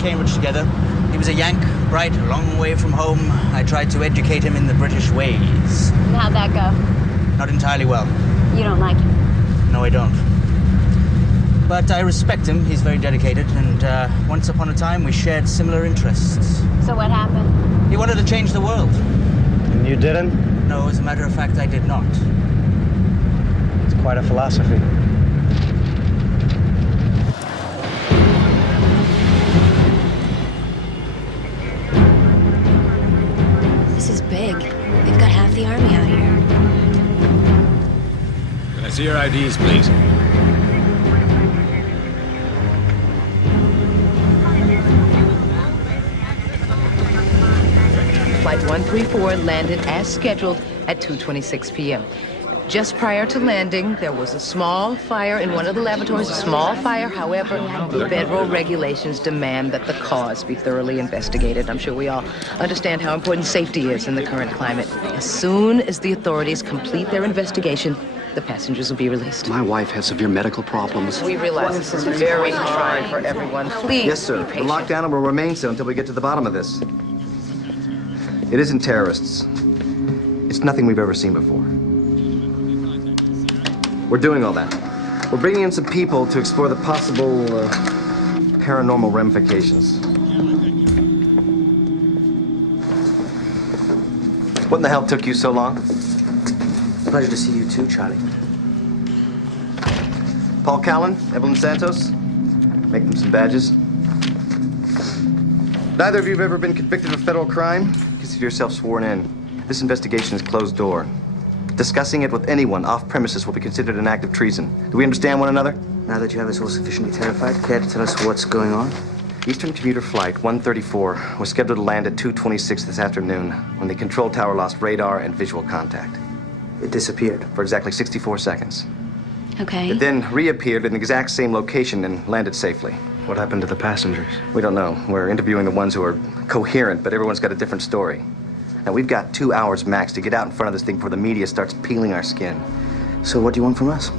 Cambridge together. He was a Yank, bright, a long way from home. I tried to educate him in the British ways. And how'd that go? Not entirely well. You don't like him? No, I don't. But I respect him. He's very dedicated, and once upon a time, we shared similar interests. So what happened? He wanted to change the world. And you didn't? No, as a matter of fact, I did not. It's quite a philosophy. This is big. We've got half the army out here. Can I see your IDs, please? Flight 134 landed as scheduled at 2:26 p.m. Just prior to landing, there was a small fire in one of the lavatories. A small fire, however, federal regulations demand that the cause be thoroughly investigated. I'm sure we all understand how important safety is in the current climate. As soon as the authorities complete their investigation, the passengers will be released. My wife has severe medical problems. We realize this is very trying for everyone. Please, Yes, sir. The lockdown will remain so until we get to the bottom of this. It isn't terrorists. It's nothing we've ever seen before. We're doing all that. We're bringing in some people to explore the possible paranormal ramifications. What in the hell took you so long? Pleasure to see you too, Charlie. Paul Callan, Evelyn Santos, make them some badges. Neither of you have ever been convicted of a federal crime. Consider yourself sworn in. This investigation is closed door. Discussing it with anyone off premises will be considered an act of treason. Do we understand one another? Now that you have us all sufficiently terrified, care to tell us what's going on? Eastern Commuter Flight 134 was scheduled to land at 2:26 this afternoon when the control tower lost radar and visual contact. It disappeared. For exactly 64 seconds. Okay. It then reappeared in the exact same location and landed safely. What happened to the passengers? We don't know. We're interviewing the ones who are coherent, but everyone's got a different story. Now, we've got 2 hours max to get out in front of this thing before the media starts peeling our skin. So what do you want from us?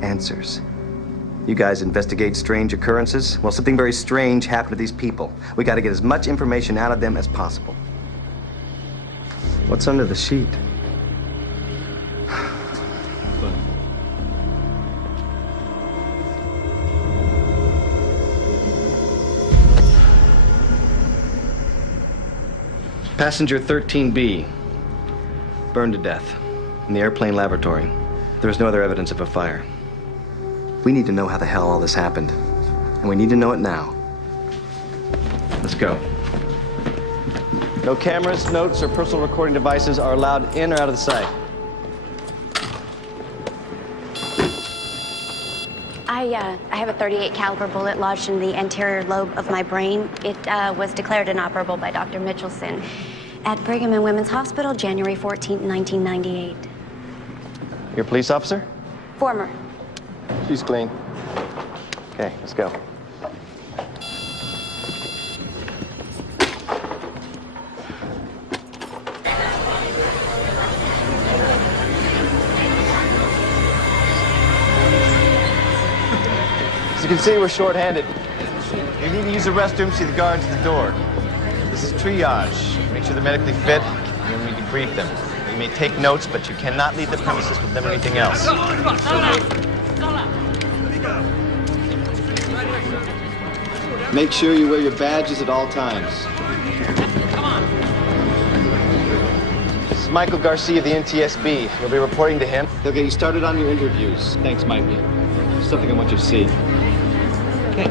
Answers. You guys investigate strange occurrences? Well, something very strange happened to these people. We got to get as much information out of them as possible. What's under the sheet? Passenger 13B, burned to death in the airplane lavatory. There is no other evidence of a fire. We need to know how the hell all this happened, and we need to know it now. Let's go. No cameras, notes, or personal recording devices are allowed in or out of the site. I have a .38 caliber bullet lodged in the anterior lobe of my brain. It was declared inoperable by Dr. Mitchelson at Brigham and Women's Hospital, January 14, 1998. You're a police officer? Former. She's clean. Okay, let's go. As you can see, we're short-handed. If you need to use the restroom, see the guards at the door. This is triage. Make sure they're medically fit, and then we debrief them. You may take notes, but you cannot leave the premises with them or anything else. Make sure you wear your badges at all times. This is Michael Garcia of the NTSB. You'll be reporting to him. He'll get you started on your interviews. Thanks, Mikey. There's something I want you to see. Okay.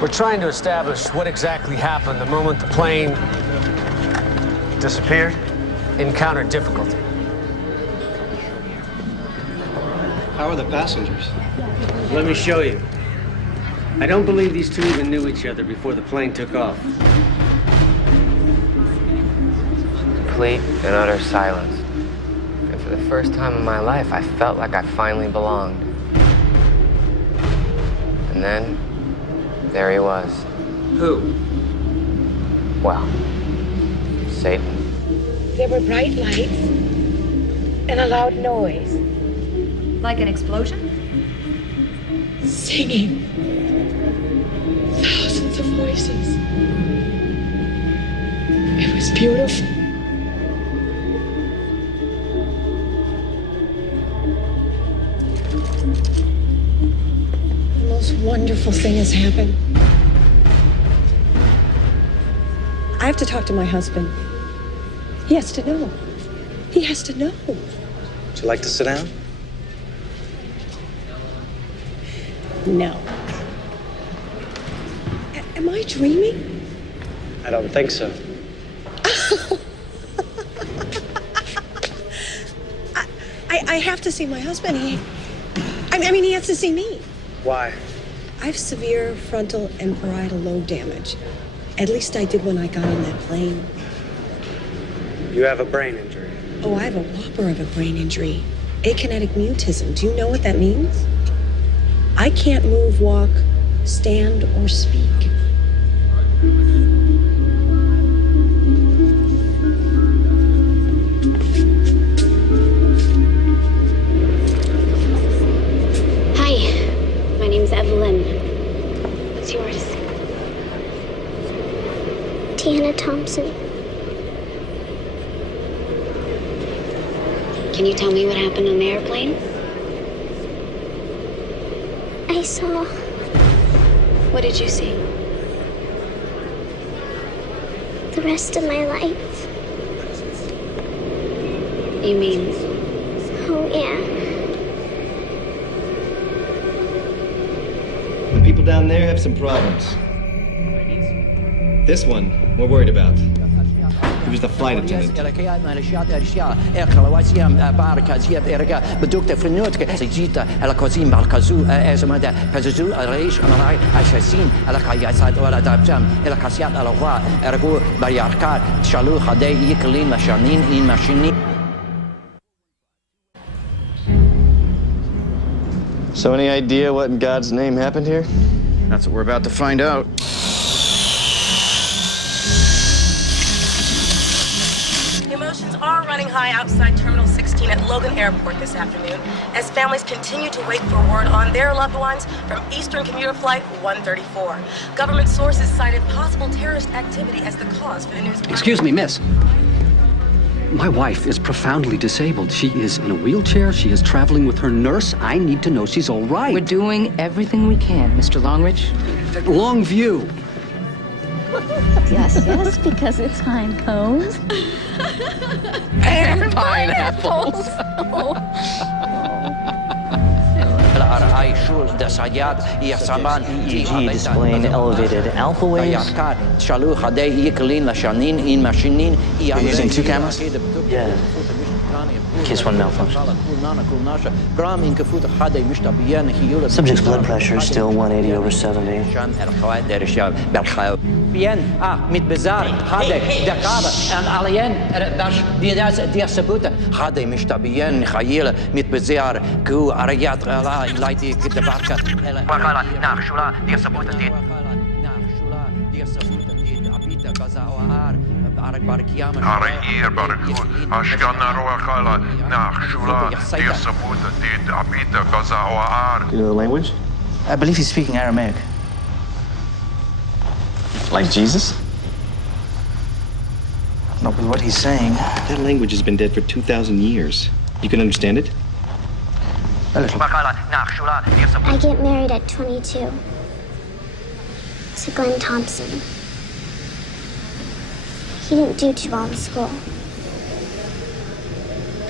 We're trying to establish what exactly happened the moment the plane Disappeared? encountered difficulty. How are the passengers? Let me show you. I don't believe these two even knew each other before the plane took off. Complete and utter silence. And for the first time in my life, I felt like I finally belonged. And then, there he was. Who? Well, Satan. There were bright lights and a loud noise. Like an explosion? Singing. Thousands the voices. It was beautiful. The most wonderful thing has happened. I have to talk to my husband. He has to know. He has to know. Would you like to sit down? No. Am I dreaming? I don't think so. I have to see my husband. I mean, he has to see me. Why? I have severe frontal and parietal lobe damage. At least I did when I got on that plane. You have a brain injury. Oh, I have a whopper of a brain injury. Akinetic mutism. Do you know what that means? I can't move, walk, stand, or speak. Hi, my name's Evelyn. What's yours? Deanna Thompson. Can you tell me what happened on the airplane? I saw. What did you see? The rest of my life. You mean? Oh, yeah. People down there have some problems. This one, we're worried about. He was the flight attendant. So any idea what in God's name happened here? That's what we're about to find out. Emotions are running high outside Terminal 16 at Logan Airport this afternoon as families continue to wait for word on their loved ones from Eastern Commuter Flight 134. Government sources cited possible terrorist activity as the cause for the news. Excuse me, miss. My wife is profoundly disabled. She is in a wheelchair. She is traveling with her nurse. I need to know she's all right. We're doing everything we can, Mr. Longridge. Longview. Yes, yes, because it's honeycombs. And pineapples. EEG displaying elevated alpha waves. You're using two cameras? Yeah. In case one malfunctions. Subject's blood pressure is still 180/70. Bien, mit bezar, hade, dekada, an alien, dia sabuta, hade mishta bien, khayil, mit bezar, ku arayat, laiti, the barka, bakala, nach shula, dia sabuta, dia sabuta, abita, baza, oar, arak barkiam, Arair barakut, ashkana roakala, nach shula, dia sabuta, abita, baza, oar. Do you know the language? I believe he's speaking Aramaic. Like Jesus? No, but what he's saying. That language has been dead for 2,000 years. You can understand it? I get married at 22 to Glenn Thompson. He didn't do too well in school,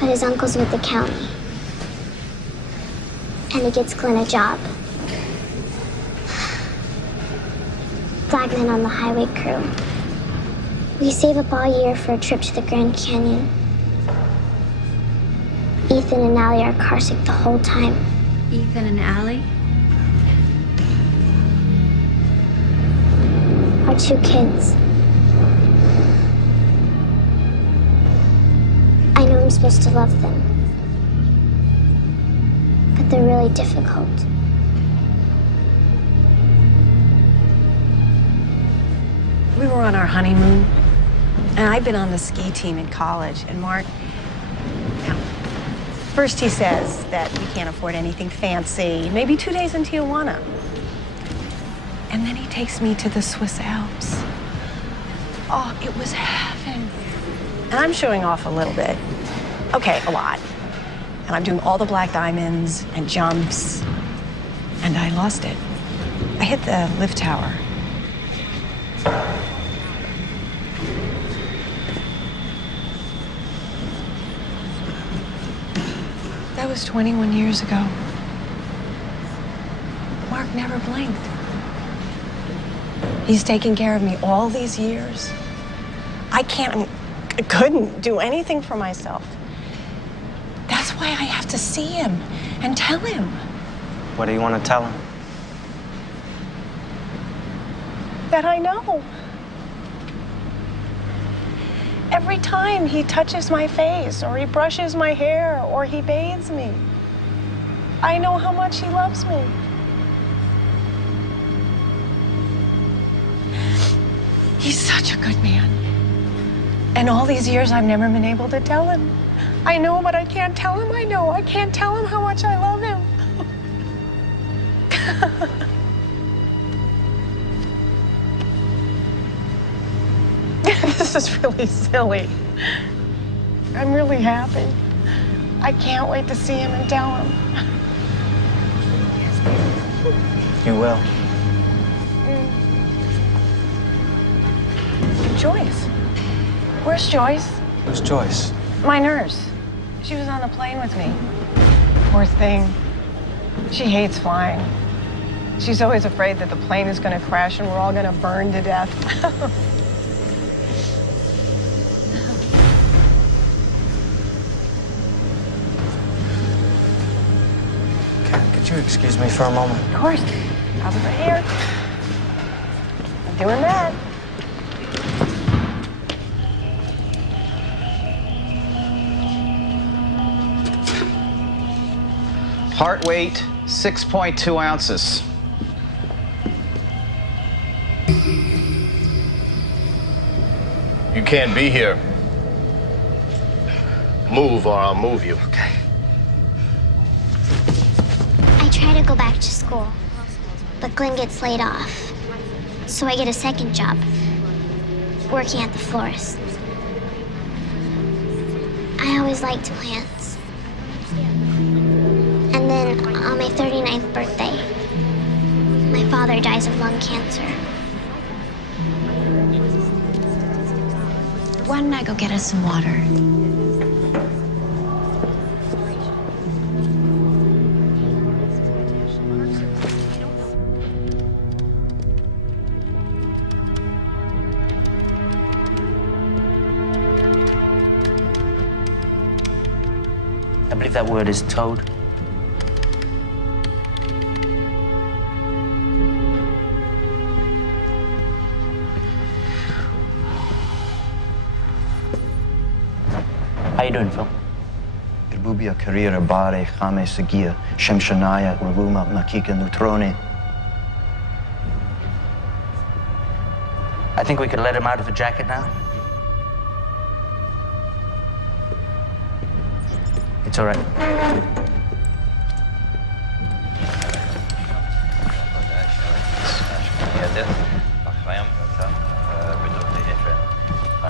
but his uncle's with the county, and he gets Glenn a job. Black men on the highway crew. We save up all year for a trip to the Grand Canyon. Ethan and Allie are carsick the whole time. Ethan and Allie? Our two kids. I know I'm supposed to love them, but they're really difficult. We were on our honeymoon, and I'd been on the ski team in college, and Mark, first he says that we can't afford anything fancy, maybe 2 days in Tijuana. And then he takes me to the Swiss Alps. Oh, it was heaven. And I'm showing off a little bit. Okay, a lot. And I'm doing all the black diamonds and jumps. And I lost it. I hit the lift tower. That was 21 years ago. Mark never blinked. He's taken care of me all these years. I couldn't do anything for myself. That's why I have to see him and tell him. What do you want to tell him? That I know. Every time he touches my face, or he brushes my hair, or he bathes me, I know how much he loves me. He's such a good man. And all these years, I've never been able to tell him. I know, but I can't tell him I know. I can't tell him how much I love him. This is really silly. I'm really happy. I can't wait to see him and tell him. You will. Joyce. Where's Joyce? Who's Joyce? My nurse. She was on the plane with me. Poor thing. She hates flying. She's always afraid that the plane is going to crash and we're all going to burn to death. Could you excuse me for a moment? Of course. I'll be right here. I'm doing that. Heart weight, 6.2 ounces. You can't be here. Move or I'll move you. Okay. I try to go back to school, but Glenn gets laid off. So I get a second job, working at the florist. I always liked plants. And then on my 39th birthday, my father dies of lung cancer. Why don't I go get us some water? I believe that word is toad. How you doing, Phil? Irbubia carriera bare chame segia, shemshanaya uruma makika neutrone. I think we could let him out of a jacket now. It's all right.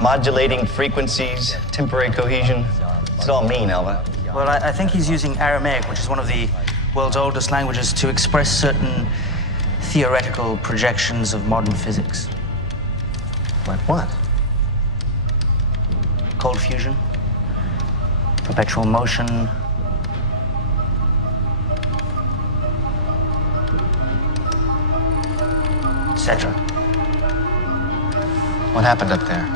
Modulating frequencies, temporary cohesion. What's it all mean, Alva? Well, I think he's using Aramaic, which is one of the world's oldest languages, to express certain theoretical projections of modern physics. Like what? Cold fusion, perpetual motion, etc. What happened up there?